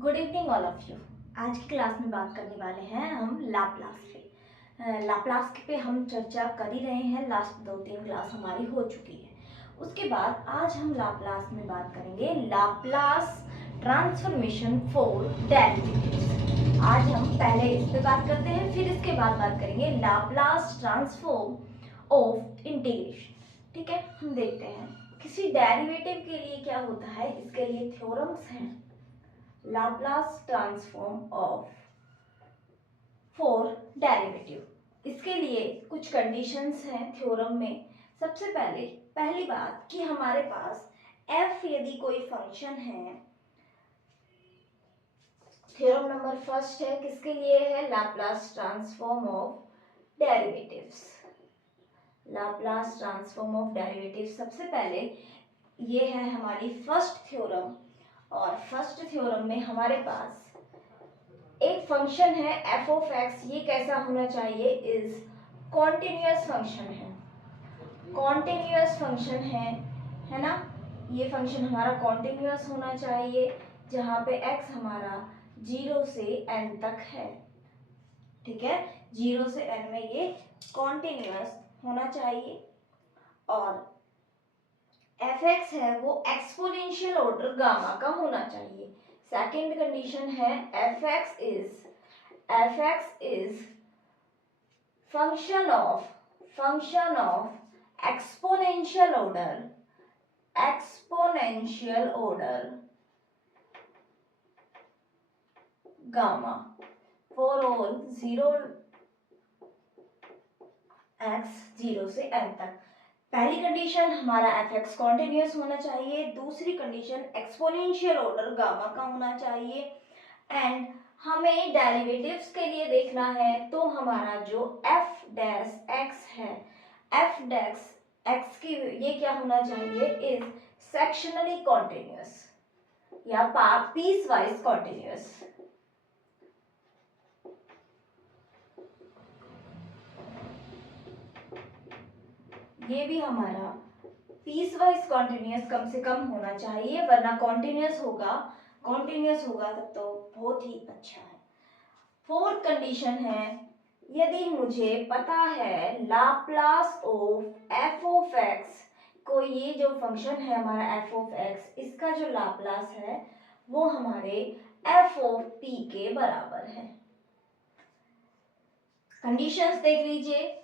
Good evening all of you. आज की class में बात करने वाले हैं हम लाप्लास पे। लाप्लास पे हम चर्चा कर ही रहे हैं, लास्ट 2-3 क्लास हमारी हो चुकी है। उसके बाद आज हम लाप्लास में बात करेंगे लाप्लास ट्रांसफॉर्मेशन फॉर डेरिवेटिव्स। आज हम पहले इस पे बात करते हैं, फिर इसके बाद बात करेंगे लाप्लास ट्रांसफॉर्म ऑफ इंटीग्रेशन। ठीक है, हम देखते हैं किसी डेरिवेटिव के लिए क्या होता है। इसके लिए थ्योरम्स हैं। Laplace transform of for derivative, इसके लिए कुछ कंडीशंस हैं थ्योरम में। सबसे पहली बात कि हमारे पास f यदि कोई फंक्शन है, थ्योरम नंबर फर्स्ट है किसके लिए है, Laplace transform of derivatives. Laplace transform of derivative सबसे पहले ये है हमारी फर्स्ट थ्योरम। और फर्स्ट थ्योरम में हमारे पास एक फंक्शन है एफ ऑफ एक्स। ये कैसा होना चाहिए, इज कॉन्टिन्यूअस फंक्शन है। कॉन्टिन्यूअस फंक्शन है ना। ये फंक्शन हमारा कॉन्टिन्यूअस होना चाहिए, जहाँ पे एक्स हमारा 0 से n तक है। ठीक है, 0 से n में ये कॉन्टिन्यूअस होना चाहिए। और एफ एक्स है वो एक्सपोनेंशियल ऑर्डर गामा का होना चाहिए। सेकेंड कंडीशन है f x is function of exponential order gamma for all 0 x 0 से n तक। पहली कंडीशन हमारा एफ एक्स कॉन्टिन्यूस होना चाहिए, दूसरी कंडीशन एक्सपोनेंशियल ऑर्डर गामा का होना चाहिए। एंड हमें डेरिवेटिव्स के लिए देखना है, तो हमारा जो एफ डैश एक्स है, एफ डैश एक्स की ये क्या होना चाहिए, इज सेक्शनली कॉन्टिन्यूस या पीस वाइज कॉन्टिन्यूस। ये भी हमारा पीस वाइज कॉन्टिन्यूस कम से कम होना चाहिए, वरना कॉन्टिन्यूस होगा तब तो बहुत ही अच्छा है। फोर्थ कंडीशन है, यदि मुझे पता है Laplace of F of x, को ये जो फंक्शन है हमारा एफ ऑफ एक्स, इसका जो लाप्लास है वो हमारे एफ ऑफ पी के बराबर है। कंडीशंस देख लीजिए,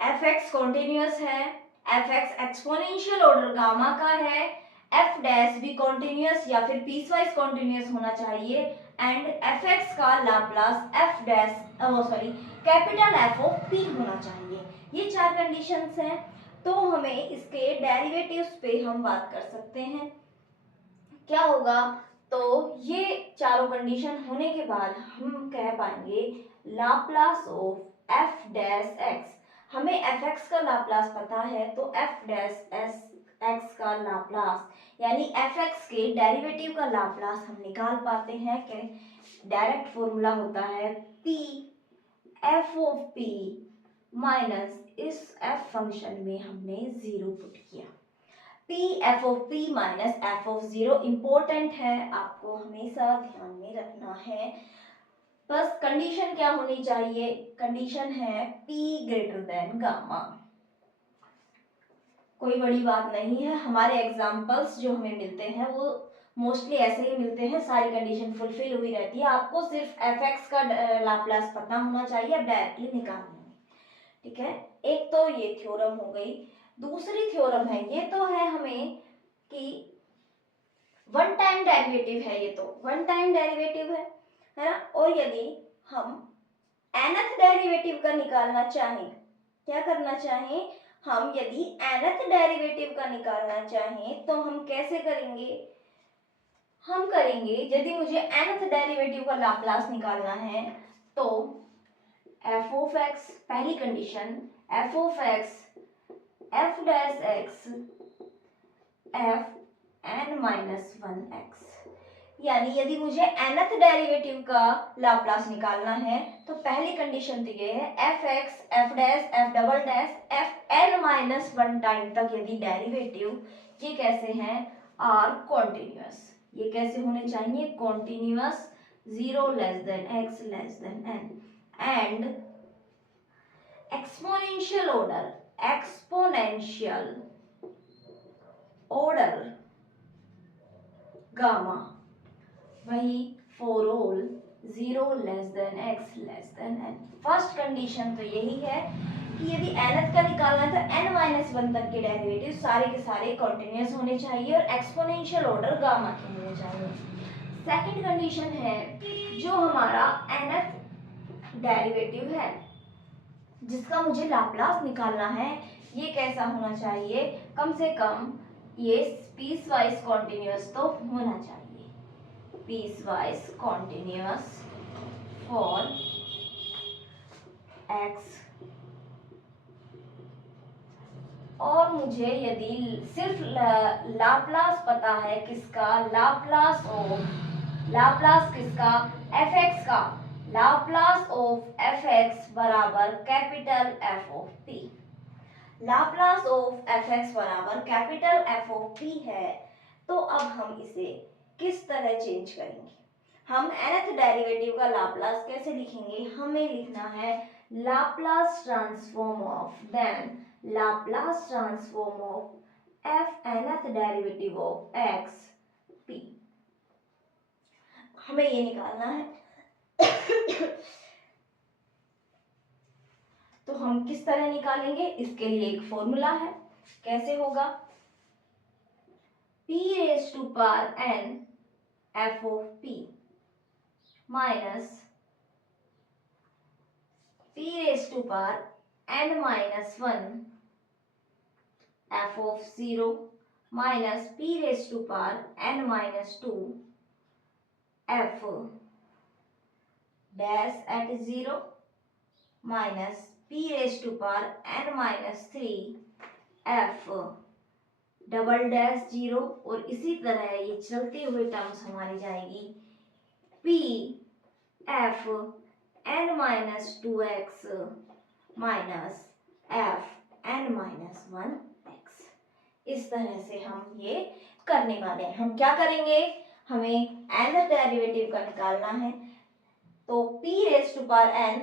एफ एक्स कॉन्टिन्यूस है, f x exponential order gamma का है, एफ डैश भी कॉन्टिन्यूस या फिर पीसवाइज कॉन्टिन्यूस होना चाहिए, एंड एफ एक्स का Laplace F dash capital F of P होना चाहिए। ये चार कंडीशंस हैं। तो हमें इसके डेरिवेटिव्स पे हम बात कर सकते हैं। क्या होगा, तो ये चारों कंडीशन होने के बाद हम कह पाएंगे Laplace of F dash x. हमें एफ एक्स का लाप्लास पता है, तो एफ डैश एस एक्स का लाप्लास यानी एफ एक्स के डेरिवेटिव का लाप्लास हम निकाल पाते हैं। कि डायरेक्ट फॉर्मूला होता है P F of P minus इस एफ फंक्शन में हमने 0 पुट किया। P F of P minus F of 0 important है, आपको हमेशा ध्यान में रखना है। बस कंडीशन क्या होनी चाहिए, कंडीशन है P ग्रेटर देन गामा। कोई बड़ी बात नहीं है, हमारे एग्जाम्पल्स जो हमें मिलते हैं वो मोस्टली ऐसे ही मिलते हैं, सारी कंडीशन फुलफिल हुई रहती है। आपको सिर्फ एफ एक्स का लाप्लास पता होना चाहिए, अब डायरेक्टली निकाल लेंगे। ठीक है, एक तो ये थ्योरम हो गई। दूसरी थ्योरम है, ये तो है हमें कि वन टाइम डेरिवेटिव है, ये तो वन टाइम डेरिवेटिव है ना। और यदि हम nth डेरिवेटिव का निकालना चाहें, क्या करना चाहें, हम यदि nth डेरिवेटिव का निकालना चाहें तो हम कैसे करेंगे, हम करेंगे यदि मुझे nth डेरिवेटिव का लाप्लास निकालना है तो एफ ऑफ एक्स, पहली condition f of x f dash x f n minus 1x, यानी यदि मुझे nth डेरिवेटिव का लाप्लास निकालना है तो पहली कंडीशन तो ये है f x f dash f double dash f n minus 1 time तक यदि डेरिवेटिव ये कैसे हैं, आर कॉन्टिन्यूअस, ये कैसे होने चाहिए, continuous, 0 less than x less than n, and exponential order gamma, वही for all 0 less than x less than n। First condition तो यही है कि यदि nth का निकालना है तो n-1 तक के डेरिवेटिव सारे के सारे कॉन्टिन्यूअस होने चाहिए और एक्सपोनेंशियल ऑर्डर गामा के होने चाहिए। सेकंड कंडीशन है जो हमारा nth डेरिवेटिव है जिसका मुझे लाप्लास निकालना है, ये कैसा होना चाहिए, कम से कम ये पीस वाइज कॉन्टिन्यूअस तो होना चाहिए, piecewise continuous for x। और मुझे यदि सिर्फ लाप्लास पता है किसका, लाप्लास किसका, fx का, लाप्लास ऑफ fx बराबर capital F of p, Laplace of fx बराबर कैपिटल F ऑफ p है। तो अब हम इसे किस तरह चेंज करेंगे, हम nth डेरिवेटिव का लाप्लास कैसे लिखेंगे, हमें लिखना है Laplace transform of, then Laplace transform of f nth derivative of x p, हमें ये निकालना है। तो हम किस तरह निकालेंगे, इसके लिए एक फॉर्मूला है, कैसे होगा, p raise to power n f of p minus p raise to power n minus 1 f of 0 minus p raise to power n minus 2 f dash at 0 minus p raise to power n minus 3 f double dash 0, और इसी तरह ये चलते हुए terms हमारी जाएगी p f n minus 2x minus f n minus 1x। इस तरह से हम ये करने वाले हैं। हम क्या करेंगे, हमें nth डेरिवेटिव का निकालना है, तो p raise to power n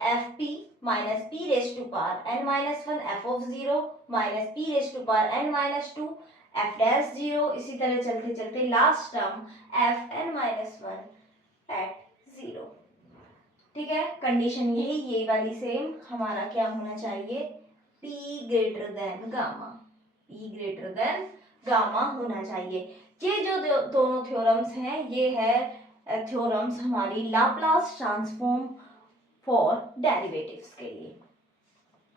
f p minus p raise to power n minus 1 f of 0 minus p raise to power n minus 2 f dash 0, इसी तरह चलते चलते last term f n minus 1 at 0। ठीक है, condition यही वाली same हमारा क्या होना चाहिए, p greater than gamma, p greater than gamma होना चाहिए। ये जो दोनों थ्योरम्स हैं ये है थ्योरम्स हमारी लाप्लास ट्रांसफॉर्म फॉर डेरिवेटिव्स के लिए।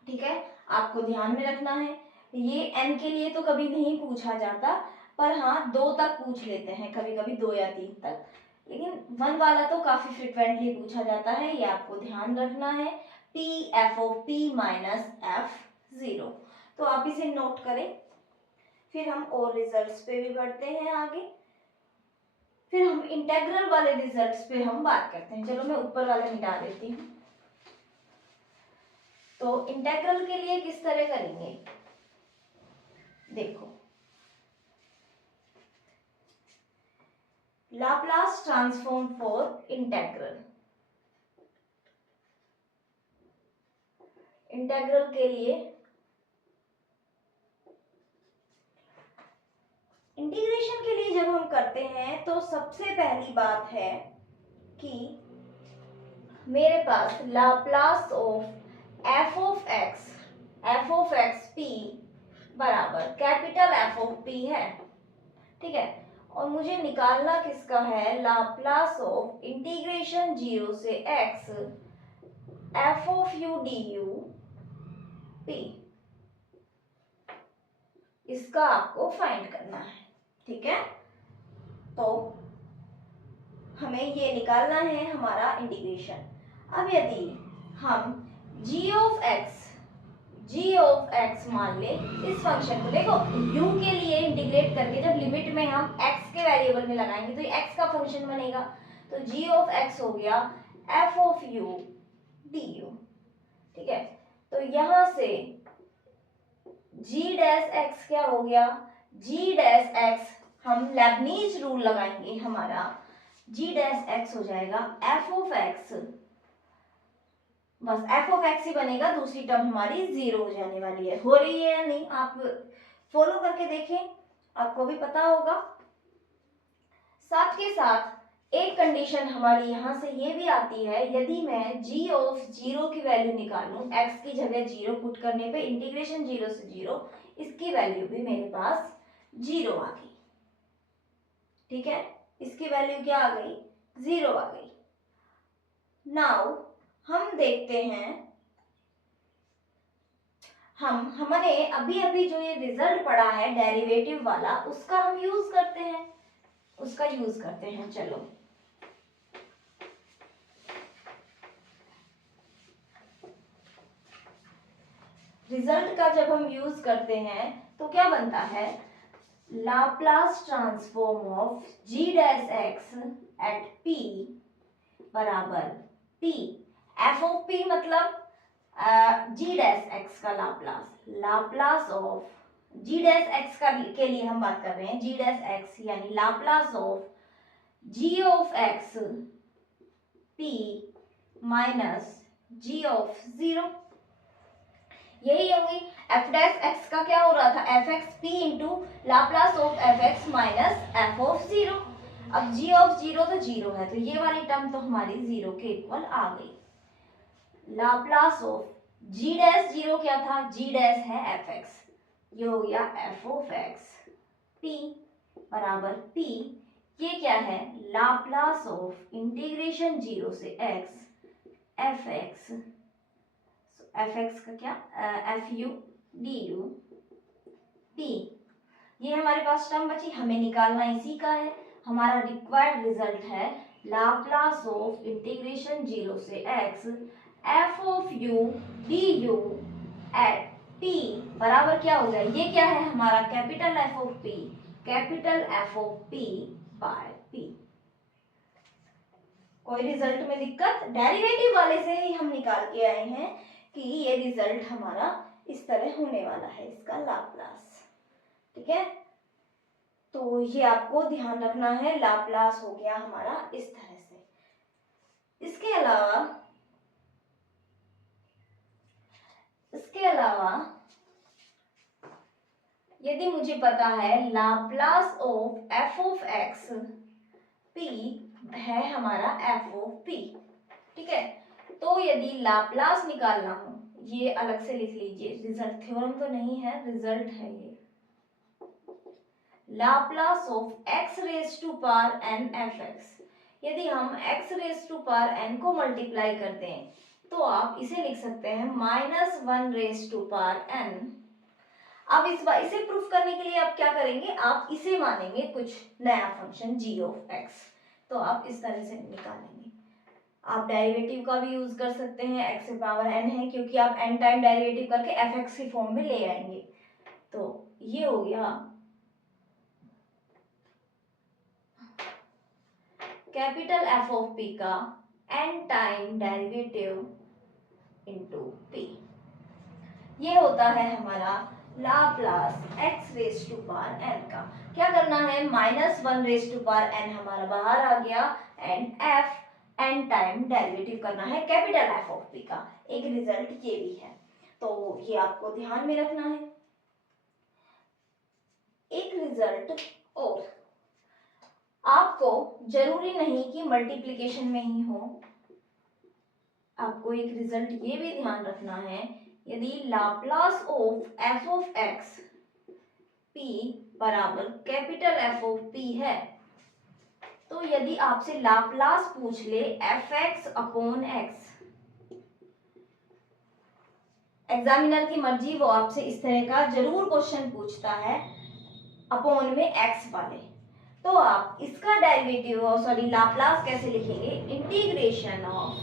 ठीक है, आपको ध्यान में रखना है, ये n के लिए तो कभी नहीं पूछा जाता, पर हाँ 2 तक पूछ लेते हैं कभी कभी, 2 या 3 तक, लेकिन 1 वाला तो काफी फ्रिक्वेंटली पूछा जाता है, ये आपको ध्यान रखना है, p f of p minus f0। तो आप इसे नोट करें, फिर हम और रिजल्ट्स पे भी बढ़ते हैं आगे, फिर हम इंटेग्रल वाले रिजल्ट्स पे हम बात करते हैं। चलो मैं ऊपर वाले मिटा देती हूँ। तो इंटेग्रल के लिए किस तरह करेंगे, देखो Laplace transform for integral, integral के लिए इंटीग्रेशन के लिए जब हम करते हैं तो सबसे पहली बात है कि मेरे पास Laplace of F of X P बराबर कैपिटल एफ ऑफ पी है। ठीक है, और मुझे निकालना किसका है, लाप्लास ऑफ इंटीग्रेशन 0 से x f of u d U P, इसका आपको फाइंड करना है। ठीक है, तो हमें ये निकालना है हमारा इंटीग्रेशन। अब यदि हम g ऑफ x मान ले इस फंक्शन को, देखो u के लिए इंटीग्रेट करके जब लिमिट में हम x के वेरिएबल में लगाएंगे तो ये x का फंक्शन बनेगा, तो g ऑफ x हो गया f ऑफ u du। ठीक है, तो यहां से g डैश x क्या हो गया, g डैश x हम लेबनीज रूल लगाएंगे, हमारा g डैश x हो जाएगा f ऑफ x, बस f ऑफ x ही बनेगा, दूसरी टर्म हमारी जीरो हो जाने वाली है। हो रही है या नहीं, आप फॉलो करके देखें, आपको भी पता होगा। साथ के साथ एक कंडीशन हमारी यहाँ से ये भी आती है, यदि मैं g ऑफ जीरो की वैल्यू निकालूं, x की जगह जीरो पुट करने पे इंटीग्रेशन जीरो से जीरो, इसकी वैल्यू भी मेरे पास जीरो आ गई। ठीक है, इसकी वैल्यू क्या आ गई, जीरो आ गई। नाउ हम देखते हैं, हमने अभी अभी जो ये रिजल्ट पढ़ा है डेरिवेटिव वाला, उसका हम यूज करते हैं, चलो रिजल्ट का जब हम यूज करते हैं तो क्या बनता है, Laplace transform of g dash x at p बराबर p, f ऑफ p मतलब g डैश x का Laplace of g dash x का के लिए हम बात कर रहे हैं, g डैश x यानी Laplace of g of x p minus g of zero, यही होगी। f डैश x का क्या हो रहा था, F x P into Laplace of F x minus F of zero. अब g ऑफ जीरो तो जीरो है, तो ये वाली टर्म तो हमारी जीरो के इक्वल आ गई। Laplace of g dash zero क्या था, g डैश है एफ एक्स, ये हो गया एफ ऑफ एक्स p बराबर p, ये क्या है, लाप्लास ऑफ इंटीग्रेशन जीरो से x F x, F x का क्या, F you d U P, ये हमारे पास टर्म बची, हमें निकालना इसी का है। हमारा रिक्वायर्ड रिजल्ट है लाप्लास ऑफ इंटीग्रेशन जीरो से x f of u d u at p बराबर क्या हो गया, ये क्या है हमारा capital F of p by p। कोई रिजल्ट में दिक्कत, डेरिवेटिव वाले से ही हम निकाल के आए हैं कि ये रिजल्ट हमारा इस तरह होने वाला है, इसका लाप्लास। ठीक है, तो ये आपको ध्यान रखना है, लाप्लास हो गया हमारा इस तरह से। इसके अलावा यदि मुझे पता है Laplace of F of X P है हमारा एफ ऑफ पी, ठीक है, तो यदि लाप्लास निकालना हो, ये अलग से लिख लीजिए, रिजल्ट थ्योरम तो नहीं है, रिजल्ट है ये, Laplace of x raise to power n f x. यदि हम x raise to power n को मल्टीप्लाई करते हैं तो आप इसे लिख सकते हैं minus one raise to power n। अब इसे प्रूफ करने के लिए आप क्या करेंगे, आप इसे मानेंगे कुछ नया फंक्शन g ऑफ x, तो आप इस तरह से निकालेंगे। आप डेरिवेटिव का भी यूज कर सकते हैं, x से पावर n है, क्योंकि आप n टाइम डेरिवेटिव करके एफ एक्स की फॉर्म में ले आएंगे। तो ये हो गया कैपिटल एफ ऑफ p का n time derivative into p, ये होता है हमारा Laplace x raise to power n का। क्या करना है, minus one raise to power n हमारा बाहर आ गया, and f n time derivative करना है कैपिटल एफ ऑफ p का। एक रिजल्ट ये भी है, तो ये आपको ध्यान में रखना है। एक रिजल्ट और, आपको जरूरी नहीं कि मल्टीप्लिकेशन में ही हो, आपको एक रिजल्ट ये भी ध्यान रखना है, यदि Laplace of F of X P बराबर कैपिटल एफ ऑफ पी है, तो यदि आपसे लाप्लास पूछ ले F x upon x, examiner की मर्जी, वो आपसे इस तरह का जरूर क्वेश्चन पूछता है अपॉन में एक्स वाले, तो आप इसका डेरिवेटिव लाप्लास कैसे लिखेंगे, integration of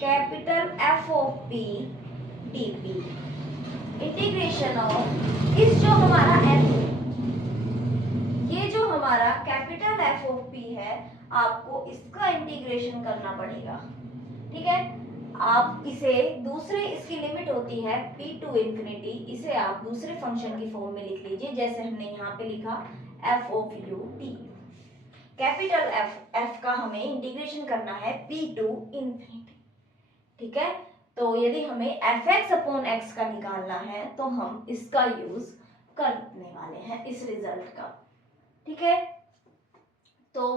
capital F of P DP, integration of इस जो हमारा एफ, ये जो हमारा कैपिटल एफ ऑफ पी है, आपको इसका इंटीग्रेशन करना पड़ेगा। ठीक है, आप इसे दूसरे, इसकी लिमिट होती है p टू इंफिनिटी, इसे आप दूसरे फंक्शन की फॉर्म में लिख लीजिए, जैसे हमने यहाँ पे लिखा f of u t। Capital f का हमें इंटीग्रेशन करना है p टू इंफिनिटी, ठीक है। तो यदि हमें fx अपॉन x का निकालना है तो हम इसका यूज करने वाले हैं इस रिजल्ट का, ठीक है। तो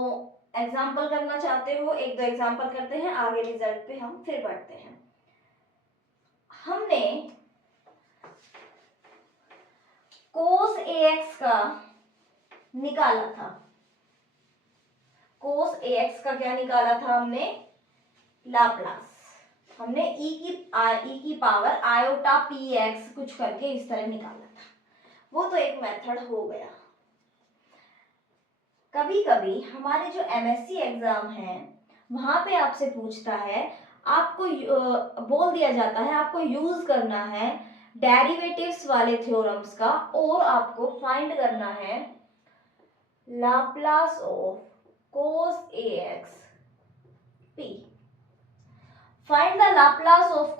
एग्जाम्पल करना चाहते हो, एक दो एग्जाम्पल करते हैं, आगे रिजल्ट पे हम फिर बढ़ते हैं। हमने cos ax का निकाला था, cos ax का क्या निकाला था हमने, लाप्लास। हमने e की पावर आयोटा px कुछ करके इस तरह निकाला था, वो तो एक मेथड हो गया। कभी कभी हमारे जो एमएससी एग्जाम है वहां पे आपसे पूछता है, आपको बोल दिया जाता है आपको यूज करना है डेरिवेटिव्स वाले थ्योरम्स का, और आपको फाइंड करना है Laplace of cos ax p। Find the Laplace of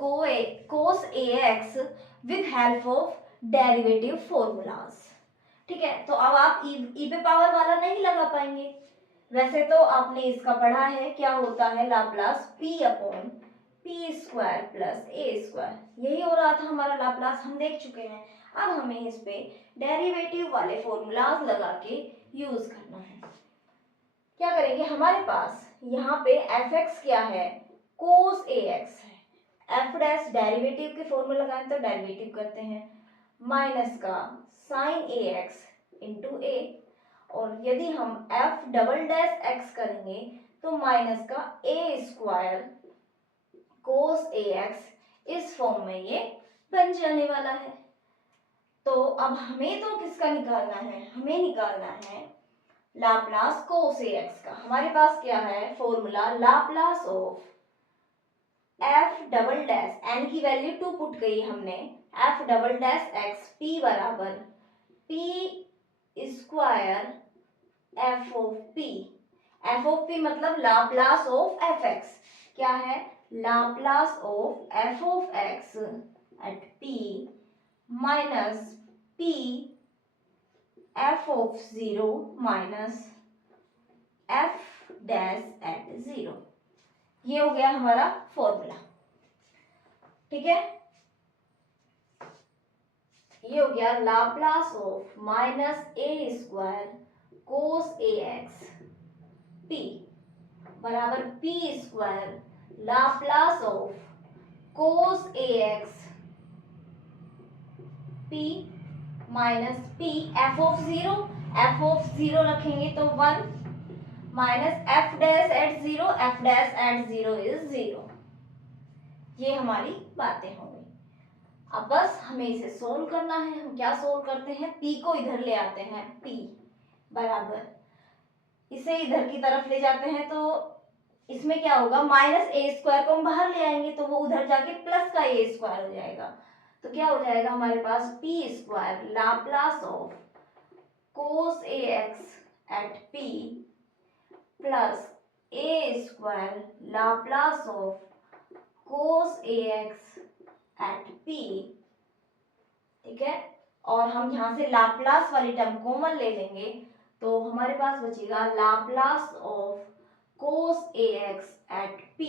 cos ax with help of derivative formulas, ठीक है। तो अब आप ई पे पावर वाला नहीं लगा पाएंगे, वैसे तो आपने इसका पढ़ा है क्या होता है Laplace p upon P square plus ए स्क्वायर, यही हो रहा था हमारा लाप्लास, हम देख चुके हैं। अब हमें इस पे डेरिवेटिव वाले फॉर्मूलाज लगा के यूज करना है। क्या करेंगे, हमारे पास यहाँ पे fx क्या है, cos ax है, f डैश डेरिवेटिव के फॉर्मूला लगाएं तो डेरिवेटिव करते हैं, माइनस का साइन ax इंटू ए, और यदि हम f डबल डैश x करेंगे तो माइनस का ए स्क्वायर cos ax इस फॉर्म में ये बन जाने वाला है। तो अब हमें तो किसका निकालना है, हमें निकालना है लाप्लास cos ax का। हमारे पास क्या है formula, Laplace of f double dash, n की वैल्यू 2 पुट करी हमने, f double dash x p बराबर p square f of p। f of p मतलब लाप्लास ऑफ fx, क्या है Laplace of f of x at p minus p f of 0 minus f dash at 0। ये हो गया हमारा formula, ठीक है। ये हो गया Laplace of minus A square cos A X P बराबर P square Laplace of cos A X P minus P F of 0, F of 0 रखेंगे तो 1 minus F dash at 0, F dash at 0 is 0। ये हमारी बातें हो गई। अब बस हमें इसे सोल्व करना है। हम क्या सोल्व करते हैं, p को इधर ले आते हैं, p बराबर इसे इधर की तरफ ले जाते हैं तो इसमें क्या होगा, माइनस ए स्क्वायर को हम बाहर ले आएंगे तो वो उधर जाके प्लस का ए स्क्वायर हो जाएगा। तो क्या हो जाएगा हमारे पास p स्क्वायर Laplace of cos A x at p plus A square Laplace of cos A x at p, ठीक है। और हम यहाँ से लाप्लास वाली टर्म कॉमन ले लेंगे तो हमारे पास बचेगा Laplace of cos A x at p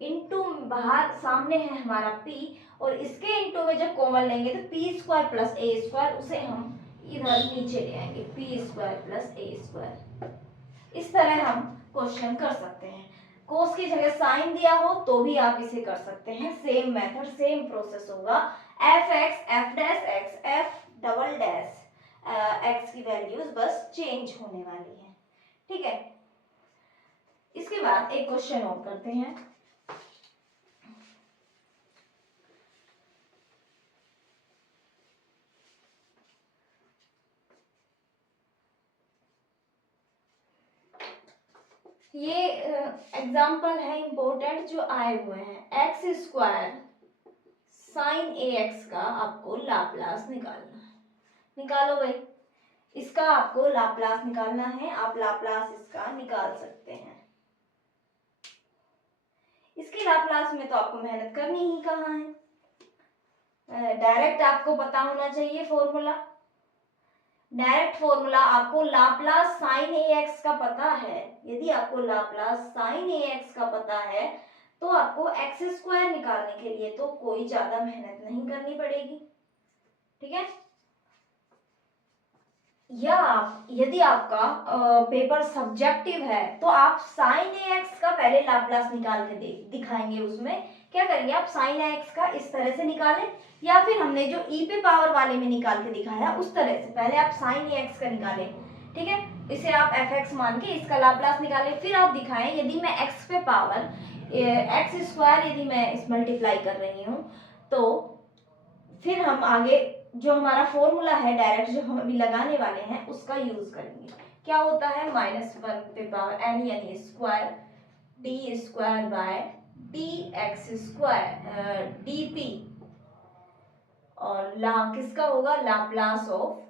into, बाहर सामने है हमारा p और इसके इंटू में जब कॉमन लेंगे तो p स्क्वायर प्लस ए स्क्वायर, उसे हम इधर नीचे ले आएंगे p स्क्वायर प्लस ए स्क्वायर। इस तरह हम क्वेश्चन कर सकते हैं। कोस की जगह साइन दिया हो तो भी आप इसे कर सकते हैं, सेम मेथड सेम प्रोसेस होगा। F x f dash x F double dash x की वैल्यूज बस चेंज होने वाली है, ठीक है। इसके बाद एक क्वेश्चन और करते हैं। ये एग्जाम्पल है इंपॉर्टेंट जो आए हुए हैं। एक्स स्क्वायर साइन ए एक्स का आपको लाप्लास निकालना है, निकालो भाई। इसका आपको लाप्लास निकालना है, आप लाप्लास इसका निकाल सकते हैं। इसकी लाप्लास में तो आपको मेहनत करनी ही कहाँ है, डायरेक्ट आपको पता होना चाहिए फॉर्मूला। डायरेक्ट फॉर्मूला आपको लाप्लास साइन ए एक्स का पता है। यदि आपको लाप्लास साइन ए एक्स का पता है तो आपको एक्स स्क्वायर निकालने के लिए तो कोई ज्यादा मेहनत नहीं करनी पड़ेगी, ठीक है। या यदि आपका पेपर सब्जेक्टिव है तो आप साइन ए एक्स का पहले लाप्लास निकाल के दिखाएंगे। उसमें क्या करेंगे, आप साइन ए एक्स का इस तरह से निकालें, या फिर हमने जो ई पे पावर वाले में निकाल के दिखाया उस तरह से पहले आप साइन ए एक्स का निकालें, ठीक है। इसे आप एफ एक्स मान के इसका लाप्लास निकालें, फिर आप दिखाएं यदि मैं एक्स पे पावर एक्स स्क्वायर यदि मैं इस मल्टीप्लाई कर रही हूँ तो फिर हम आगे जो हमारा फॉर्मूला है डायरेक्ट जो हम अभी लगाने वाले हैं उसका यूज करेंगे। क्या होता है, -1 पे पावर एन यानी square D square by d x square D P, और ला किसका होगा, Laplace of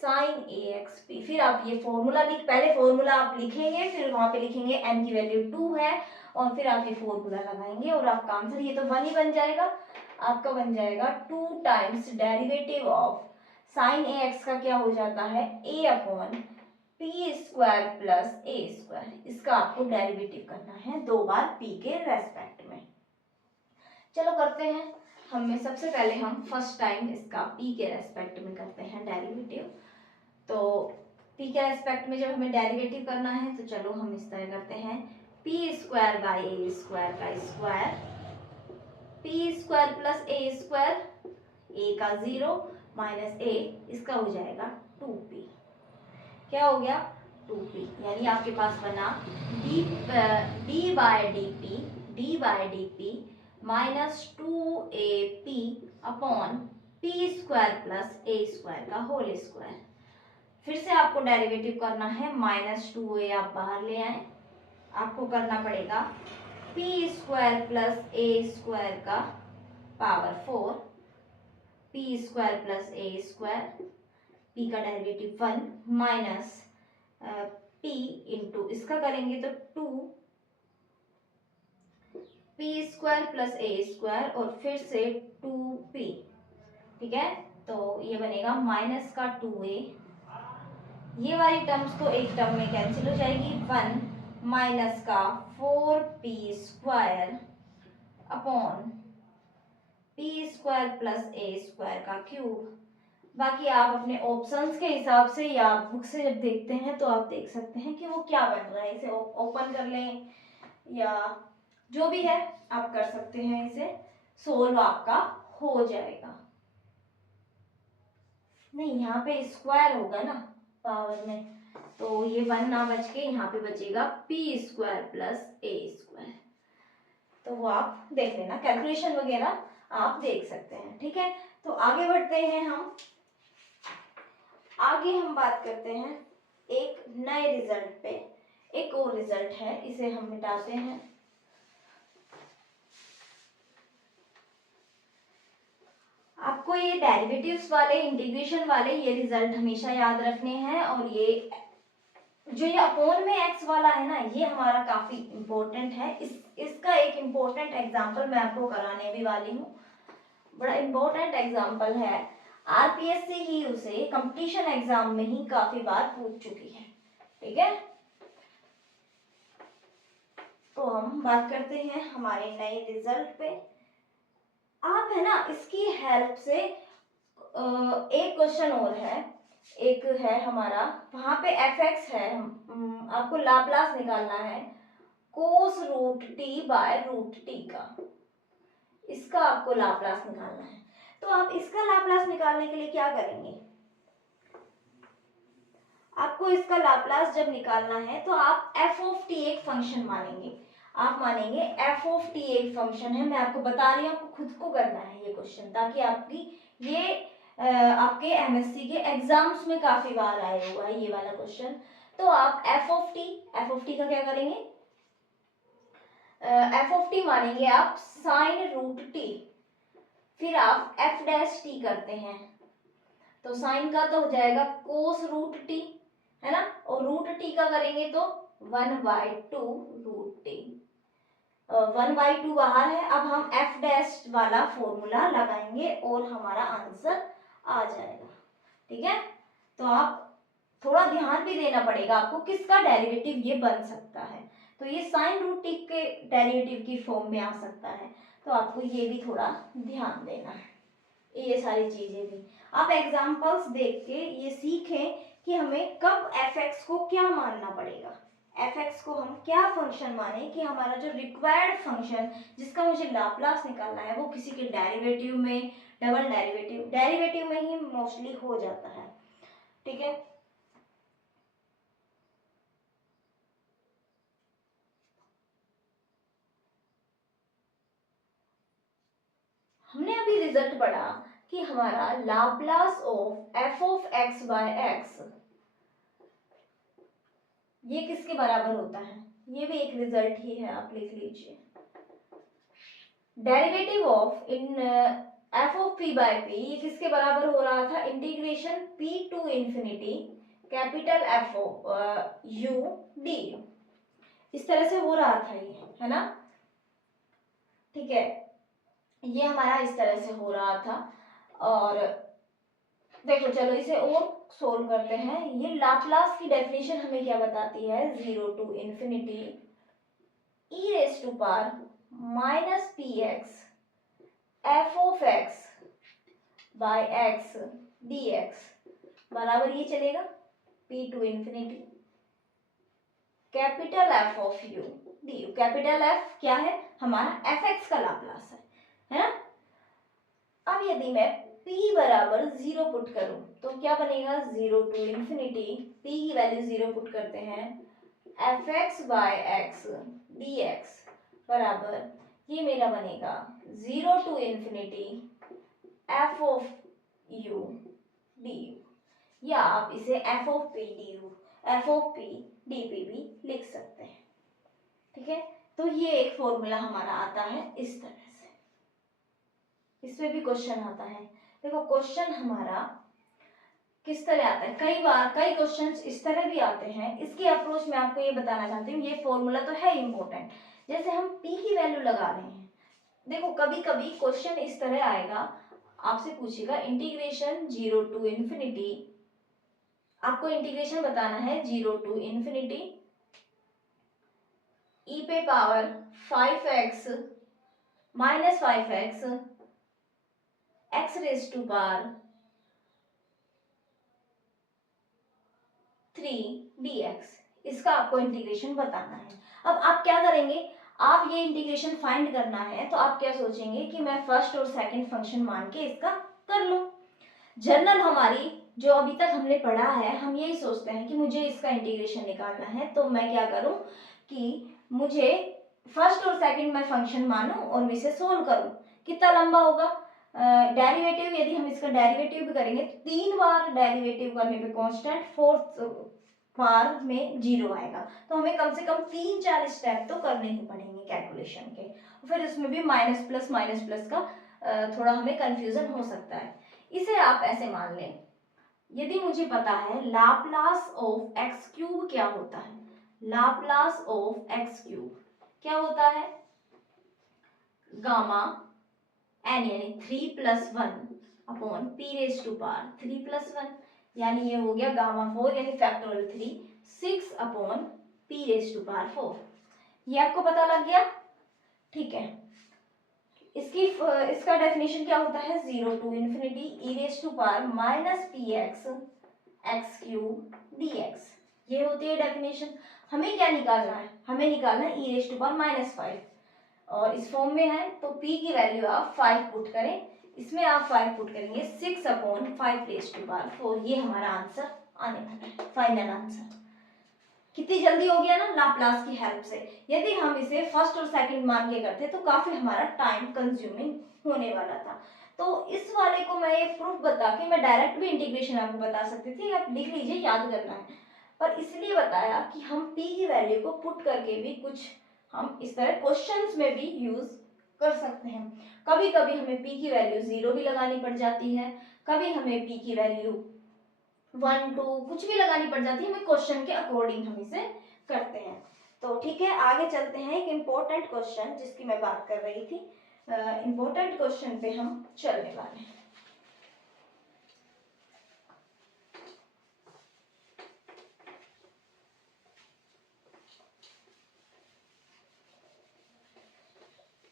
sine A X P. फिर आप ये फॉर्मूला पहले फॉर्मूला आप लिखेंगे, फिर वहां पे लिखेंगे एन की वैल्यू 2 है, और फिर आप ये फॉर्मूला लगाएंगे और आपका आंसर ये तो 1 ही बन जाएगा। आपका बन जाएगा 2 times derivative of sine A x का क्या हो जाता है, a upon P square plus A square. इसका आपको डेरिवेटिव करना है 2 बार p के रेस्पेक्ट में। चलो करते हैं। हमें सबसे पहले हम फर्स्ट टाइम इसका p के रेस्पेक्ट में करते हैं डेरिवेटिव। तो p के रेस्पेक्ट में जब हमें डेरिवेटिव करना है तो चलो हम इस तरह करते हैं, P square by A square का स्क्वायर, पी स्क्वायर प्लस ए स्क्वायर, ए का 0 माइनस ए, इसका हो जाएगा 2p। क्या हो गया, 2p, यानी आपके पास बना D by D P minus 2ap upon P square plus A square का होल स्क्वायर। फिर से आपको डेरिवेटिव करना है, -2a आप बाहर ले आए, आपको करना पड़ेगा पी स्क्वायर प्लस ए स्क्वायर का पावर 4, पी स्क्वायर प्लस ए स्क्वायर, पी का डेरिवेटिव 1 माइनस पी इंटू इसका करेंगे तो 2 पी स्क्वायर प्लस ए स्क्वायर और फिर से 2p, ठीक है। तो ये बनेगा माइनस का 2a, ये वाली टर्म्स तो एक टर्म में कैंसिल हो जाएगी, 1 माइनस का 4p square upon P square plus ए स्क्वायर का क्यूब। बाकी आप अपने ऑप्शंस के हिसाब से या बुक से जब देखते हैं तो आप देख सकते हैं कि वो क्या बन रहा है। इसे ओपन कर लें या जो भी है आप कर सकते हैं, इसे सोल्व आपका हो जाएगा। नहीं, यहाँ पे स्क्वायर होगा ना पावर में, तो ये 1 ना बच के यहाँ पे बचेगा पी स्क्वायर प्लस ए स्क्वायर। तो वो आप देख लेना, कैलकुलेशन वगैरह आप देख सकते हैं, ठीक है। तो आगे बढ़ते हैं हम। आगे हम बात करते हैं एक नए रिजल्ट पे। एक और रिजल्ट है, इसे हम मिटाते हैं। आपको ये डेरिवेटिव्स वाले, इंटीग्रेशन वाले ये रिजल्ट हमेशा याद रखने हैं, और ये जो ये अपोन में एक्स वाला है ना, ये हमारा काफी इंपॉर्टेंट है। इसका एक इंपॉर्टेंट एग्जांपल मैं आपको कराने भी वाली हूँ, बड़ा इंपॉर्टेंट एग्जांपल है। आरपीएससी ही उसे कंपटीशन एग्जाम में ही काफी बार पूछ चुकी है, ठीक है। तो हम बात करते हैं हमारे नए रिजल्ट पे। आप है ना इसकी हेल्प से एक क्वेश्चन और है, एक है हमारा, वहां पे एफ एक्स है, आपको लाप्लास निकालना है cos root T by root T का, इसका आपको लाप्लास निकालना है। तो आप इसका लाप्लास निकालने के लिए क्या करेंगे, आपको इसका लाप्लास जब निकालना है तो आप एफ ऑफ टी एक फंक्शन मानेंगे। आप मानेंगे एफ ऑफ टी एक फंक्शन है, मैं आपको बता रही हूँ, आपको खुद को करना है ये क्वेश्चन, ताकि आपकी ये आपके एमएससी के एग्जाम्स में काफी बार आया हुआ है ये वाला क्वेश्चन। तो आप एफ ऑफ टी का क्या करेंगे, एफ ऑफ टी मानेंगे आप साइन रूट टी, फिर आप एफ डैश टी करते हैं, तो साइन का तो हो जाएगा कोस रूट टी, है ना, और रूट टी का करेंगे तो 1/2 रूट टी। 1/2 बाहर है। अब हम एफ डैश वाला फॉर्मूला लगाएंगे और हमारा आंसर आ जाएगा। ठीक है, तो आप थोड़ा ध्यान भी देना पड़ेगा आपको किसका डेरिवेटिव ये बन सकता है। तो ये साइन रूट टी के डेरिवेटिव की फॉर्म में आ सकता है, तो आपको ये भी थोड़ा ध्यान देना है, ये सारी चीजें भी आप एग्जांपल्स देख के ये सीखें कि हमें कब एफ एक्स को क्या मानना पड़ेगा, एफ एक्स को हम क्या फंक्शन माने कि हमारा जो रिक्वायर्ड फंक्शन जिसका मुझे लाप्लास निकालना है वो किसी के डेरिवेटिव में, डबल डेरिवेटिव में ही मोस्टली हो जाता है। ठीक है, हमने अभी रिजल्ट पढ़ा कि हमारा Laplace of F of x by x ये किसके बराबर होता है, ये भी एक रिजल्ट ही है, आप लिख लीजिए। Derivative of in f of p by p ये किसके बराबर हो रहा था, integration p to infinity capital F of u d, इस तरह से हो रहा था ये, है ना। ठीक है, ये हमारा इस तरह से हो रहा था। और देखो चलो इसे और सोल्व करते हैं। ये लाप्लास की डेफिनेशन हमें क्या बताती है, 0 to infinity e raise to power minus p x f of x by x d x बराबर ये चलेगा p to infinity capital F of u d u. Capital F क्या है, हमारा एफ एक्स का लाप्लास है ना। अब यदि मैं p बराबर 0 पुट करूं तो क्या बनेगा, 0 टू इंफिनिटी p की वैल्यू 0 पुट करते हैं f x by x d x बराबर ये मेरा बनेगा 0 to infinity f of u d u, या आप इसे f of p d u f of p d p भी लिख सकते हैं। ठीक है, तो ये एक फॉर्मूला हमारा आता है इस तरह से, इसमें भी क्वेश्चन आता है। देखो क्वेश्चन हमारा किस तरह आता है, कई बार कई क्वेश्चंस इस तरह भी आते हैं। इसकी अप्रोच मैं आपको ये बताना चाहती हूँ, ये फॉर्मूला तो है इंपॉर्टेंट। जैसे हम p की वैल्यू लगा रहे हैं, देखो कभी कभी क्वेश्चन इस तरह आएगा, आपसे पूछेगा इंटीग्रेशन 0 टू इंफिनिटी, आपको इंटीग्रेशन बताना है 0 टू इंफिनिटी e पे power 5x minus 5x x raise to power 3 dx, इसका आपको इंटीग्रेशन बताना है। अब आप क्या करेंगे, आप ये इंटीग्रेशन फाइंड करना है तो आप क्या सोचेंगे कि मैं फर्स्ट और सेकंड फंक्शन मान के इसका कर लूं। जनरल हमारी जो अभी तक हमने पढ़ा है, हम यही सोचते हैं कि मुझे इसका इंटीग्रेशन निकालना है, तो मैं क्या करूं कि मुझे फर्स्ट और सेकंड मैं फंक्शन मानूं और इसे सोल्व करूं। कितना लंबा होगा, डेरिवेटिव यदि हम इसका डेरिवेटिव भी करेंगे तो 3 बार डेरिवेटिव करने पे कांस्टेंट, फोर्थ बार में 0 आएगा, तो हमें कम से कम 3-4 स्टेप तो करने ही पड़ेंगे कैलकुलेशन के। फिर उसमें भी माइनस प्लस का थोड़ा हमें कंफ्यूजन हो सकता है। इसे आप ऐसे मान लें, यदि मुझे पता है लाप्लास ऑफ एक्स क्यूब क्या होता है, लाप्लास ऑफ एक्स क्यूब क्या होता है, गामा एन यानी 3+1 upon p raise to power 3+1, यानी ये हो गया गामा 4 यानी factorial 3 6 upon p raise to power 4। ये आपको पता लग गया। ठीक है, इसका डेफिनेशन क्या होता है, 0 to infinity e raise to power minus p x x cube d x, ये होती है डेफिनेशन। हमें क्या निकालना है, हमें निकालना है ई रेज टू पावर -5 और इस फॉर्म में है तो p की वैल्यू आप 5 पुट करें, इसमें आप 5 पुट करेंगे 6 अपॉन 5 रेज टू पावर 4, ये हमारा आंसर आने वाला है, फाइनल आंसर। कितनी जल्दी हो गया ना लाप्लास की हेल्प से। यदि हम इसे फर्स्ट और सेकंड मान के करते तो काफी हमारा टाइम कंज्यूमिंग होने वाला था। तो इस वाले को मैं एक प्रूफ बता के मैं डायरेक्ट भी इंटीग्रेशन आपको बता सकती थी, आप लिख लीजिए, याद करना है, पर इसलिए बताया कि हम p की वैल्यू को पुट करके भी कुछ हम इस तरह क्वेश्चंस में भी यूज कर सकते हैं। कभी कभी हमें p की वैल्यू 0 भी लगानी पड़ जाती है, कभी हमें p की वैल्यू 1 2 कुछ भी लगानी पड़ जाती है, हमें क्वेश्चन के अकॉर्डिंग हम इसे करते हैं। तो ठीक है, आगे चलते हैं। एक इम्पोर्टेंट क्वेश्चन जिसकी मैं बात कर रही थी, इम्पोर्टेंट क्वेश्चन पे हम चलने वाले हैं।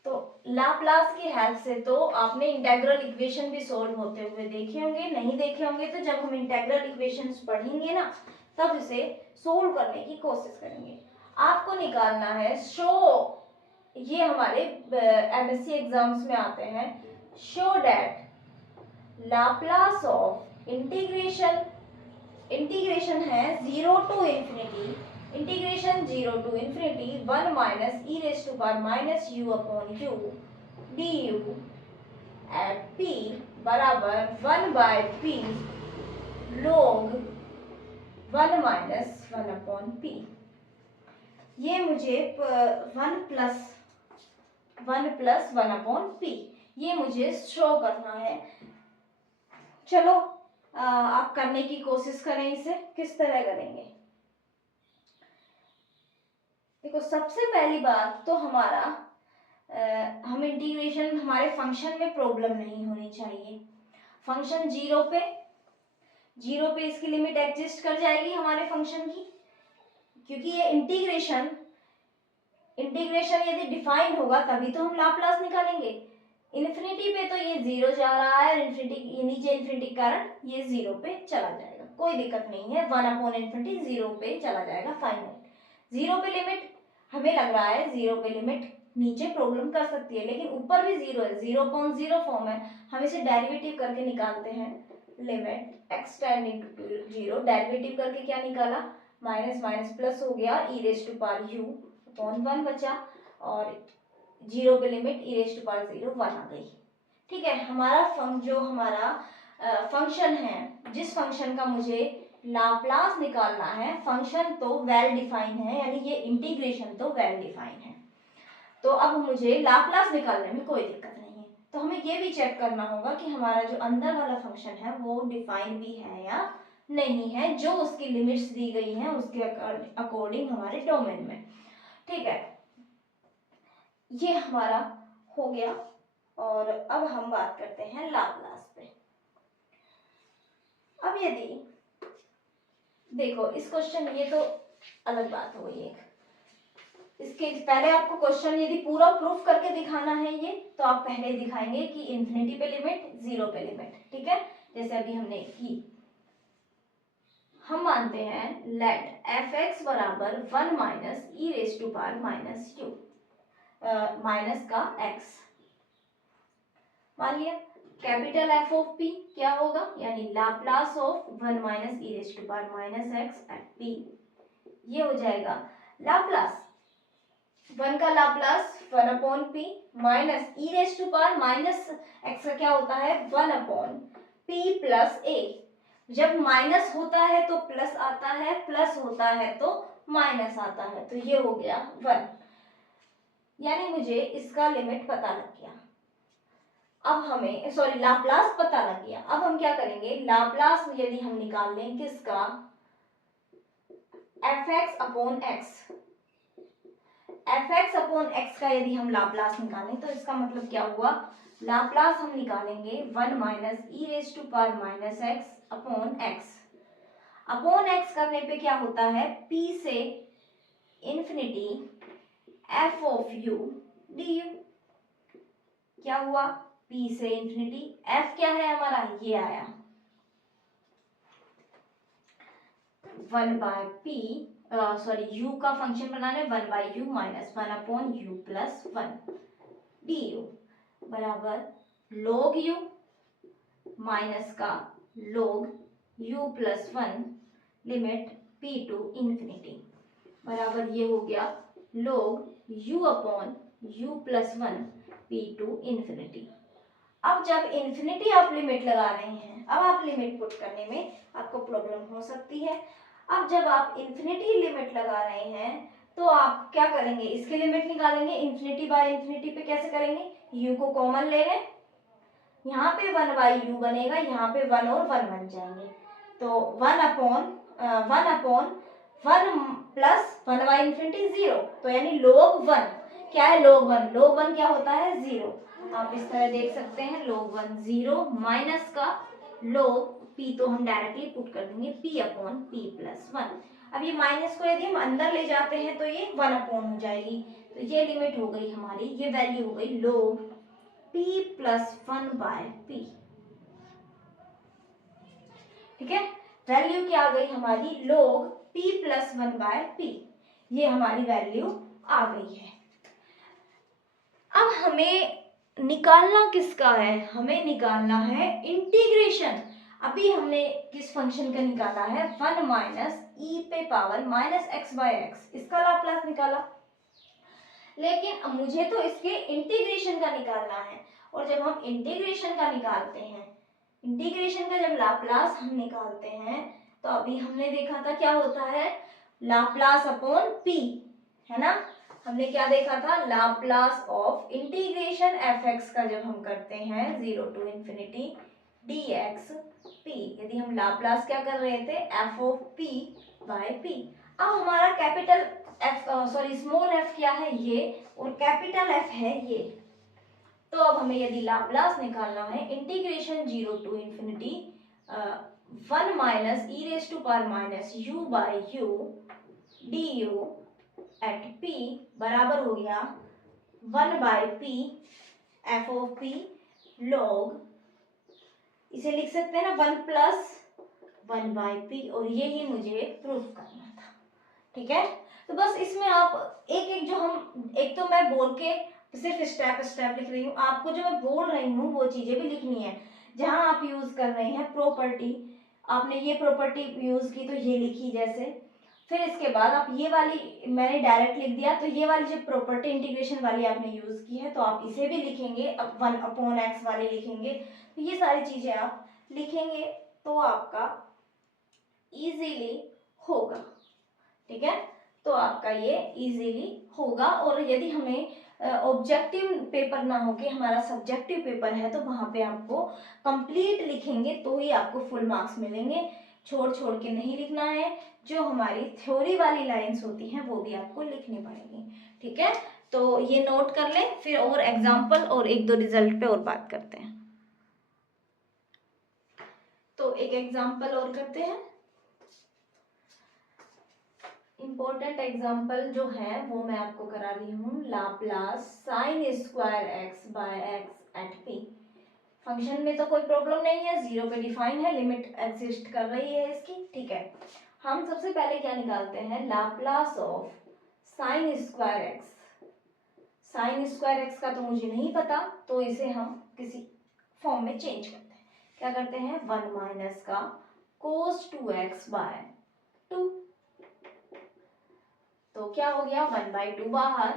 तो लाप्लास की हेल्प से तो आपने इंटेग्रल इक्वेशन भी सोल्व होते हुए देखे होंगे, नहीं देखे होंगे तो जब हम इंटेग्रल इक्वेशंस पढ़ेंगे ना तब इसे सोल्व करने की कोशिश करेंगे। आपको निकालना है शो, ये हमारे एमएससी एग्जाम्स में आते हैं, show that Laplace of integration, integration है 0 to infinity, integration 0 to infinity 1 minus e raised to power minus u upon u du at p बराबर 1 by p log 1 minus 1 upon p। ये मुझे 1 plus 1 upon p ये मुझे show करना है। चलो आप करने की कोशिश करें, इसे किस तरह करेंगे। देखो सबसे पहली बात तो हमारा हम इंटीग्रेशन, हमारे फंक्शन में प्रॉब्लम नहीं होनी चाहिए। फंक्शन जीरो पे इसकी लिमिट एग्जिस्ट कर जाएगी हमारे फंक्शन की, क्योंकि ये इंटीग्रेशन यदि डिफाइन होगा तभी तो हम लाप्लास निकालेंगे। इन्फिनिटी पे तो ये 0 जा रहा है और इन्फिनिटी, ये नीचे इन्फिनिटी के कारण ये 0 पे चला जाएगा, कोई दिक्कत नहीं है। 1 अपॉन इन्फिनिटी 0 पे चला जाएगा फाइनल। 0 पे लिमिट हमें लग रहा है 0 पे लिमिट नीचे प्रॉब्लम कर सकती है, लेकिन ऊपर भी 0 है, 0/0 फॉर्म है। हम इसे डेरिवेटिव करके निकालते हैं। Limit x tending to 0, derivative करके क्या निकाला, माइनस माइनस प्लस हो गया, e raise to power u upon 1 बचा, और 0 पे limit e raise to power 0 1 आ गई। ठीक है, हमारा जो हमारा फंक्शन है, जिस फंक्शन का मुझे लाप्लास निकालना है, फंक्शन तो वेल डिफाइन है, यानी ये इंटीग्रेशन तो वेल डिफाइन है। तो अब मुझे लाप्लास निकालने में कोई दिक्कत नहीं है। तो हमें ये भी चेक करना होगा कि हमारा जो अंदर वाला फंक्शन है वो डिफाइन भी है या नहीं है, जो उसकी लिमिट्स दी गई हैं उसके अकॉर्डिंग हमारे डोमेन में। ठीक है, ये हमारा हो गया। और अब हम बात करते हैं लाप्लास पे। अब यदि देखो इस क्वेश्चन, ये तो अलग बात हो गई। इसके पहले आपको क्वेश्चन यदि पूरा प्रूफ करके दिखाना है ये, तो आप पहले दिखाएंगे कि इन्फिनिटी पे लिमिट, 0 पे लिमिट। ठीक है, जैसे अभी हमने की, हम मानते हैं लेट f(x) बराबर 1 minus e raise to power minus u, minus का x मान लिया। कैपिटल F ऑफ p क्या होगा, यानी Laplace of 1 minus e raise to power minus x at p, ये हो जाएगा लाप्लास 1 का Laplace 1 upon p minus e raise to power minus x का क्या होता है 1 अपॉन p प्लस a। जब माइनस होता है तो प्लस आता है, प्लस होता है तो माइनस आता है, तो ये हो गया 1, यानी मुझे इसका लिमिट पता लग गया। अब हमें लाप्लास पता लग गया। अब हम क्या करेंगे, लाप्लास यदि हम निकाल लें किसका, f(x) upon x, f(x) upon x का यदि हम लाप्लास निकालें तो इसका मतलब क्या हुआ, लाप्लास हम निकालेंगे 1 minus e raise to power minus x upon x। Upon x करने पे क्या होता है, p से infinity f of u du, क्या हुआ, p से इंफिनिटी, f क्या है हमारा, ये आया 1 बाय p, u का फंक्शन बनाना है 1 by u minus 1 upon u plus 1 du बराबर log u माइनस का log u plus 1 limit p to infinity, बराबर ये हो गया log u upon u plus 1 p to infinity. अब जब इंफिनिटी आप लिमिट लगा रहे हैं, अब आप लिमिट पुट करने में आपको प्रॉब्लम हो सकती है। अब जब आप इंफिनिटी लिमिट लगा रहे हैं तो आप क्या करेंगे, इसकी लिमिट निकालेंगे। इंफिनिटी बाय इंफिनिटी पे कैसे करेंगे, u को कॉमन ले लें, यहाँ पे 1 बाई u बनेगा, यहाँ पे 1 और 1 बन जाएंगे, तो 1 अपॉन 1 प्लस 1 बाई इंफिनिटी 0, तो यानी log 1 क्या है, log 1, log 1 क्या होता है 0। आप इस तरह देख सकते हैं log 1 0 माइनस का log p, तो हम डायरेक्टली पुट कर देंगे p अपॉन p प्लस 1। अब ये माइनस को यदि हम अंदर ले जाते हैं तो ये 1 अपॉन हो जाएगी, तो ये लिमिट हो गई हमारी, ये वैल्यू हो गई log p plus 1 by p। ठीक है, वैल्यू क्या आ गई हमारी, log p plus 1 by p, ये हमारी वैल्यू आ गई है। अब हमें निकालना किसका है, हमें निकालना है इंटीग्रेशन। अभी हमने किस फंक्शन का निकाला है, 1 माइनस ई पे power minus x by x, इसका लाप्लास निकाला, लेकिन अब मुझे तो इसके इंटीग्रेशन का निकालना है। और जब हम इंटीग्रेशन का निकालते हैं, इंटीग्रेशन का जब लाप्लास हम निकालते हैं, तो अभी हमने देखा था क्या होता है, लाप्लास अपॉन पी, है ना। हमने क्या देखा था, Laplace of integration f x का जब हम करते हैं 0 to infinity d x p, यदि हम लाप्लास क्या कर रहे थे, f of p by p. अब हमारा capital F, sorry small f क्या है ये, और कैपिटल एफ है ये। तो अब हमें यदि लाप्लास निकालना है integration 0 to infinity 1 minus e raise to power minus u by u d u at p बराबर हो गया 1 by p f of p log, इसे लिख सकते हैं ना 1 प्लस 1 बाई p, और यही मुझे प्रूफ करना था। ठीक है, तो बस इसमें आप एक एक जो हम, एक तो मैं बोल के सिर्फ स्टेप स्टेप लिख रही हूँ, आपको जो मैं बोल रही हूँ वो चीजें भी लिखनी है। जहां आप यूज कर रहे हैं प्रॉपर्टी, आपने ये प्रॉपर्टी यूज की तो ये लिखी, जैसे फिर इसके बाद आप ये वाली मैंने डायरेक्ट लिख दिया, तो ये वाली जो प्रॉपर्टी इंटीग्रेशन वाली आपने यूज की है तो आप इसे भी लिखेंगे, अब 1 अपॉन एक्स वाली लिखेंगे, तो ये सारी चीजें आप लिखेंगे तो आपका इजीली होगा। ठीक है, तो आपका ये इजीली होगा। और यदि हमें ऑब्जेक्टिव पेपर ना हो के हमारा सब्जेक्टिव पेपर है, तो वहां पे आपको कंप्लीट लिखेंगे तो ही आपको फुल मार्क्स मिलेंगे, छोड़ छोड़ के नहीं लिखना है। जो हमारी थ्योरी वाली लाइंस होती हैं वो भी आपको लिखनी पड़ेगी। ठीक है, तो ये नोट कर लें, फिर और एग्जाम्पल और एक दो रिजल्ट पे और बात करते हैं। तो एक एग्जाम्पल और करते हैं, इम्पोर्टेंट एग्जाम्पल जो है वो मैं आपको करा रही हूँ, Laplace sine square x by x at p. Function में तो कोई प्रॉब्लम नहीं है, 0 पे डिफाइन है, लिमिट एग्जिस्ट कर रही है इसकी। ठीक है, हम सबसे पहले क्या निकालते हैं, Laplace of sine square x. Sine square x का तो मुझे नहीं पता, तो इसे हम किसी फॉर्म में चेंज करते हैं। क्या करते हैं, 1 माइनस का कोस 2x बाय 2, तो क्या हो गया 1/2 बाहर,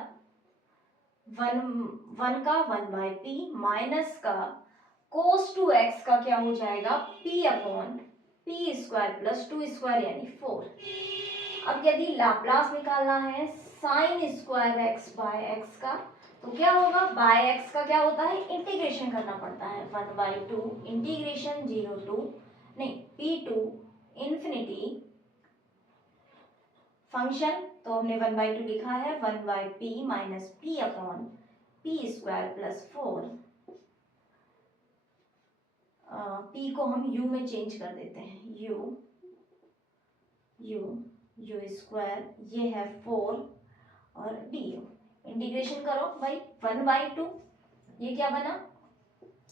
1 का 1 बाई पी माइनस का कोस 2x का क्या हो जाएगा p upon P square plus 2 square यानी 4। अब यदि लाप्लास निकालना है sine square x by x का, तो क्या होगा, बाय एक्स का क्या होता है, इंटीग्रेशन करना पड़ता है, 1/2 इंटीग्रेशन 0 टू नहीं p टू इंफिनिटी फंक्शन, तो हमने 1/2 लिखा है, 1 by P minus P upon P square plus 4। P को हम u में चेंज कर देते हैं, u स्क्वायर, ये है 4 और du, इंटीग्रेशन करो भाई 1/2, ये क्या बना,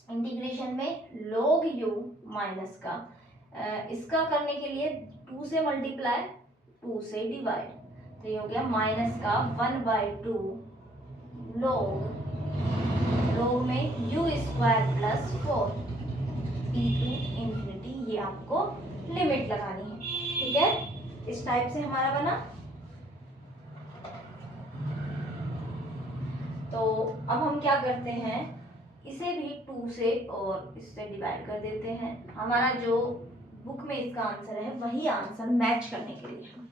इंटीग्रेशन में log u माइनस का इसका करने के लिए 2 से मल्टीप्लाई 2 से डिवाइड, तो ये हो गया माइनस का 1/2 log में u square plus 4 p to infinity, ये आपको लिमिट लगानी है। ठीक है, इस टाइप से हमारा बना। तो अब हम क्या करते हैं, इसे भी 2 से और इससे डिवाइड कर देते हैं, हमारा जो बुक में इसका आंसर है वही आंसर मैच करने के लिए हम,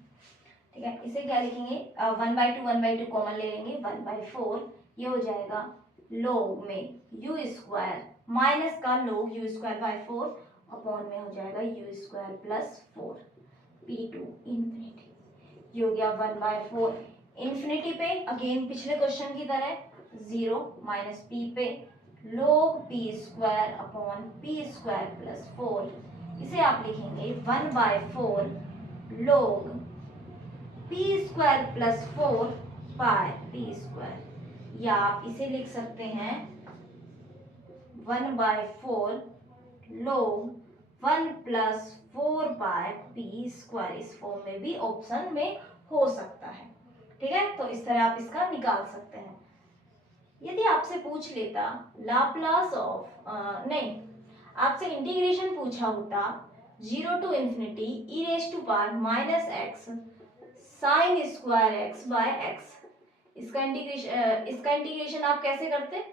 ठीक है, इसे क्या लिखेंगे, 1/2 कॉमन ले लेंगे, 1/4, ये हो जाएगा log में u स्क्वायर माइनस का log u square by 4 upon में हो जाएगा u square plus 4 p to infinity. ये हो गया 1/4 इन्फिनिटी पे अगेन पिछले क्वेश्चन की तरह 0 माइनस पी पे log p square upon P square plus 4, इसे आप लिखेंगे 1/4 log p square plus 4 by P square, या आप इसे लिख सकते हैं 1/4 log 1 plus 4 by P square. इस फॉर्म में भी ऑप्शन में हो सकता है, ठीक है। तो इस तरह आप इसका निकाल सकते हैं। यदि आपसे पूछ लेता लाप्लास ऑफ नहीं, आपसे इंटीग्रेशन पूछा होता 0 to infinity e raise to power minus x sine square x by x, इसका इंटीग्रेशन आप कैसे करते?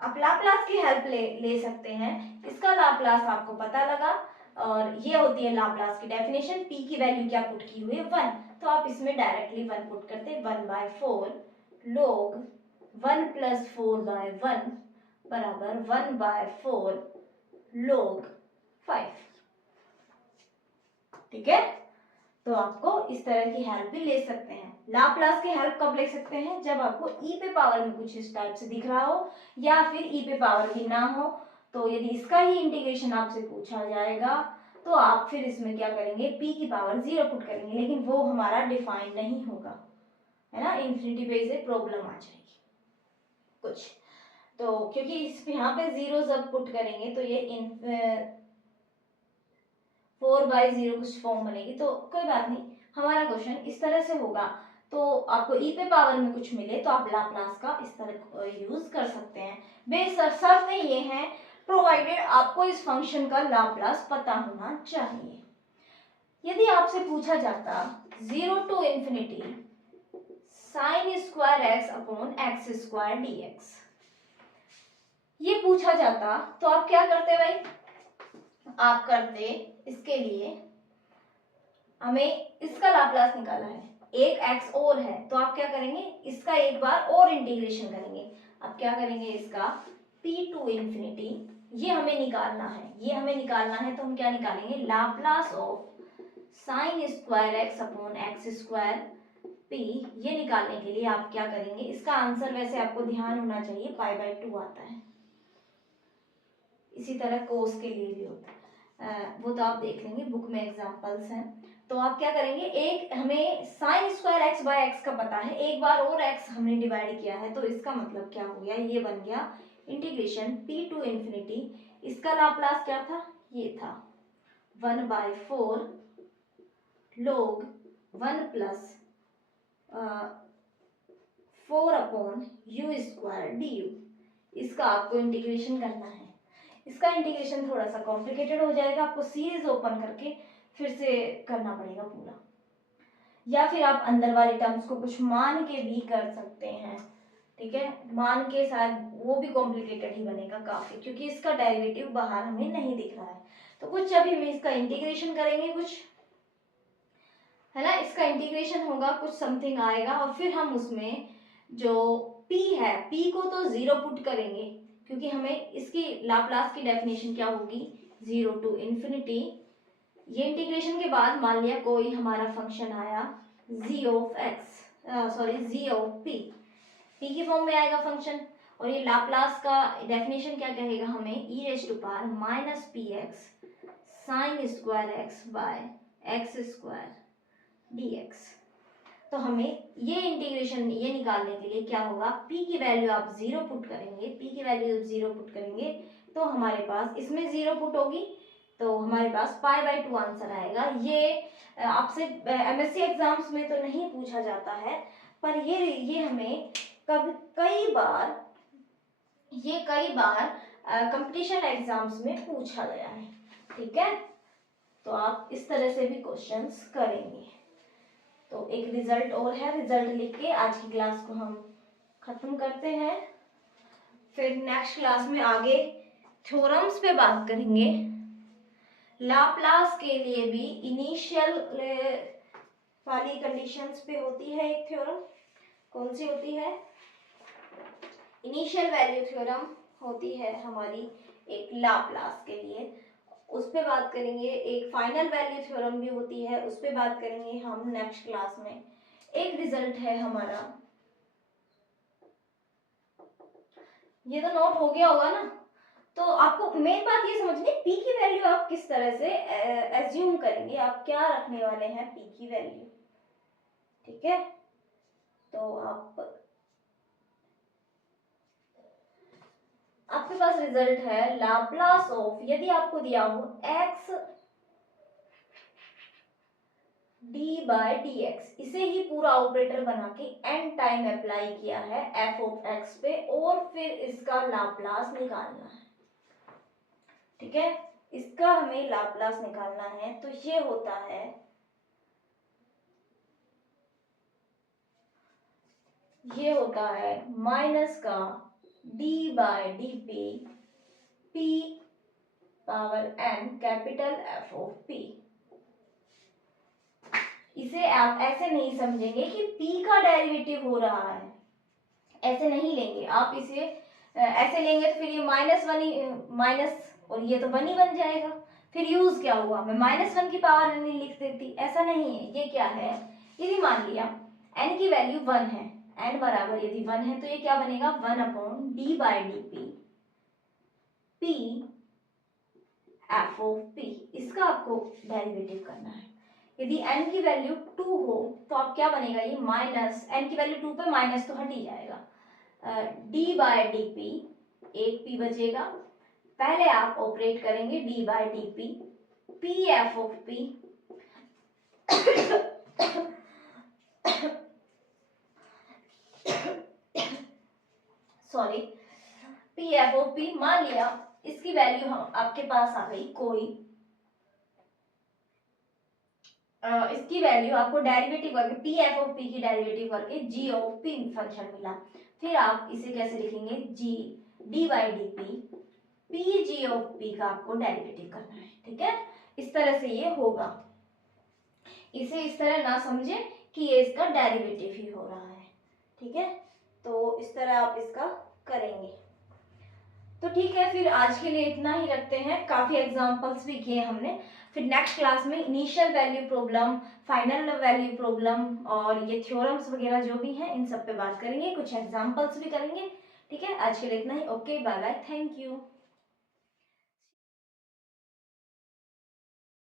आप लाप्लास की हेल्प ले सकते हैं। इसका लाप्लास आपको पता लगा और ये होती है लाप्लास की डेफिनेशन, p की वैल्यू क्या पुट की हुई है 1, तो आप इसमें डायरेक्टली 1 पुट करते 1/4 log 1 प्लस 4/1 बराबर 1/4 log 5, ठीक है। तो आपको इस तरह की हेल्प भी ले सकते हैं। लाप्लास की हेल्प कब ले सकते हैं? जब आपको e पे पावर में कुछ इस टाइप से दिख रहा हो या फिर e पे पावर भी ना हो। तो यदि इसका ही इंटीग्रेशन आपसे पूछा जाएगा तो आप फिर इसमें क्या करेंगे, p की पावर 0 पुट करेंगे, लेकिन वो हमारा डिफाइंड नहीं होगा, है ना, इन्फिनिटी पे इसे प्रॉब्लम आ जाएगी कुछ। तो क्योंकि इस यहाँ पे 0 जब पुट करेंगे तो ये 4/0 कुछ फॉर्म बनेगी, तो कोई बात नहीं, हमारा क्वेश्चन इस तरह से होगा। तो आपको e पे पावर में कुछ मिले तो आप लाप्लास का इस तरह यूज कर सकते हैं। शर्त ये है प्रोवाइडेड आपको इस फंक्शन का लाप्लास पता होना चाहिए। यदि आपसे पूछा जाता 0 to infinity sine square x upon x square dx, ये पूछा जाता तो आप क्या करते भाई? आप करते इसके लिए हमें इसका लाप्लास निकाला है, एक x और है, तो आप क्या करेंगे, इसका एक बार और इंटीग्रेशन करेंगे। अब क्या करेंगे, इसका p टू इन्फिनिटी, ये हमें निकालना है, तो हम क्या निकालेंगे, Laplace of sine square x upon x square p। ये निकालने के लिए आप क्या करेंगे, इसका आंसर वैसे आपको ध्यान होना चाहिए π/2 आता है, इसी तरह कोस के लिए भी होता है, वो तो आप देख लेंगे, बुक में एग्जांपल्स हैं। तो आप क्या करेंगे, एक हमें sine square x by x का पता है, एक बार और एक्स हमने डिवाइड किया है, तो इसका मतलब क्या हो गया, ये बन गया इंटीग्रेशन p टू इन्फिनिटी, इसका लाप्लास क्या था, ये था 1/4 log 1 plus 4 upon u square du, इसका आपको इंटीग्रेशन करना है। इसका इंटीग्रेशन थोड़ा सा कॉम्प्लिकेटेड हो जाएगा, आपको सीरीज ओपन करके फिर से करना पड़ेगा पूरा, या फिर आप अंदर वाले टर्म्स को कुछ मान के भी कर सकते हैं, ठीक है। मान के शायद वो भी कॉम्प्लिकेटेड ही बनेगा काफी, क्योंकि इसका डेरिवेटिव बाहर हमें नहीं दिख रहा है। तो कुछ अभी हम इसका इंटीग्रेशन करेंगे कुछ, है ना, इसका इंटीग्रेशन होगा कुछ समथिंग आएगा, और फिर हम उसमें जो p है, p को तो 0 पुट करेंगे, क्योंकि हमें इसकी लाप्लास की डेफिनेशन क्या होगी, 0 टू इन्फिनिटी। ये इंटीग्रेशन के बाद मान लिया कोई हमारा फंक्शन आया g of x, sorry g of p, p की फॉर्म में आएगा फंक्शन, और ये लाप्लास का डेफिनेशन क्या कहेगा हमें, e raise to power minus p x sine square x by x square dx। तो हमें ये इंटीग्रेशन ये निकालने के लिए क्या होगा, p की वैल्यू आप 0 पुट करेंगे, p की वैल्यू 0 पुट करेंगे तो हमारे पास इसमें 0 पुट होगी, तो हमारे पास π/2 आंसर आएगा। ये आपसे एमएससी एग्जाम्स में तो नहीं पूछा जाता है, पर ये हमें कई बार कंपटीशन एग्जाम्स में पूछा गया है, ठीक है। तो आप इस तरह से भी क्वेश्चंस करेंगे। तो एक रिजल्ट और है, रिजल्ट लिख के आज की क्लास को हम खत्म करते हैं, फिर नेक्स्ट क्लास में आगे थ्योरम्स पे बात करेंगे। लाप्लास के लिए भी इनिशियल वाली कंडीशंस पे होती है एक थ्योरम, कौन सी होती है, इनिशियल वैल्यू थ्योरम होती है हमारी एक लाप्लास के लिए, उस पे बात करेंगे। एक फाइनल वैल्यू थ्योरम भी होती है, उस पे बात करेंगे हम नेक्स्ट क्लास में। एक रिजल्ट है हमारा, ये तो नोट हो गया होगा ना। तो आपको मेन बात ये समझनी, पी की वैल्यू आप किस तरह से एज्यूम करेंगे, आप क्या रखने वाले हैं पी की वैल्यू, ठीक है। तो आपके पास रिजल्ट है लाप्लास ऑफ, यदि आपको दिया हो x d by d x, इसे ही पूरा ऑपरेटर बना के एन टाइम अप्लाई किया है एफ ऑफ एक्स पे, और फिर इसका लाप्लास निकालना है, ठीक है। इसका हमें लाप्लास निकालना है, तो ये होता है, ये होता है माइनस का d by D p, p power n capital F of p. इसे आप ऐसे नहीं समझेंगे कि p का डेरिवेटिव हो रहा है, ऐसे नहीं लेंगे आप इसे। ऐसे लेंगे तो फिर ये माइनस और ये तो वन ही बन जाएगा, फिर यूज क्या हुआ, मैं -1 की पावर n लिख देती, ऐसा नहीं है। ये क्या है, यदि मान लिया n की वैल्यू 1 है, n बराबर यदि 1 है, तो ये क्या बनेगा 1/d by D p, p f of p, इसका आपको डेरिवेटिव करना है। यदि n की वैल्यू 2 हो तो आप क्या बनेगा, ये माइनस n की वैल्यू 2 पे माइनस तो हट ही जाएगा, d बाय डी पी, एक p बचेगा। पहले आप ऑपरेट करेंगे d by D p, p f of p, sorry, p f of p। मान लिया इसकी वैल्यू आपके पास आ गई कोई, इसकी वैल्यू आपको डेरिवेटिव करके पी एफ ऑफ पी की डेरिवेटिव करके जी ऑफ पी फंक्शन मिला। फिर आप इसे कैसे लिखेंगे, G D by D p, P G of P का आपको डेरिवेटिव करना है, ठीक है। इस तरह से ये होगा, इसे इस तरह ना समझे कि ये इसका डेरिवेटिव ही हो रहा है, ठीक है। तो इस तरह आप इसका करेंगे। तो ठीक है, फिर आज के लिए इतना ही रखते हैं, काफ़ी एग्जांपल्स भी किए हमने। फिर नेक्स्ट क्लास में initial value problem, final value problem और ये थ्योरम्स वगैरह जो भी हैं इन सब पे बात करेंगे, कुछ एग्जांपल्स भी करेंगे, ठीक है। आज के लिए इतना ही, okay bye bye, thank you.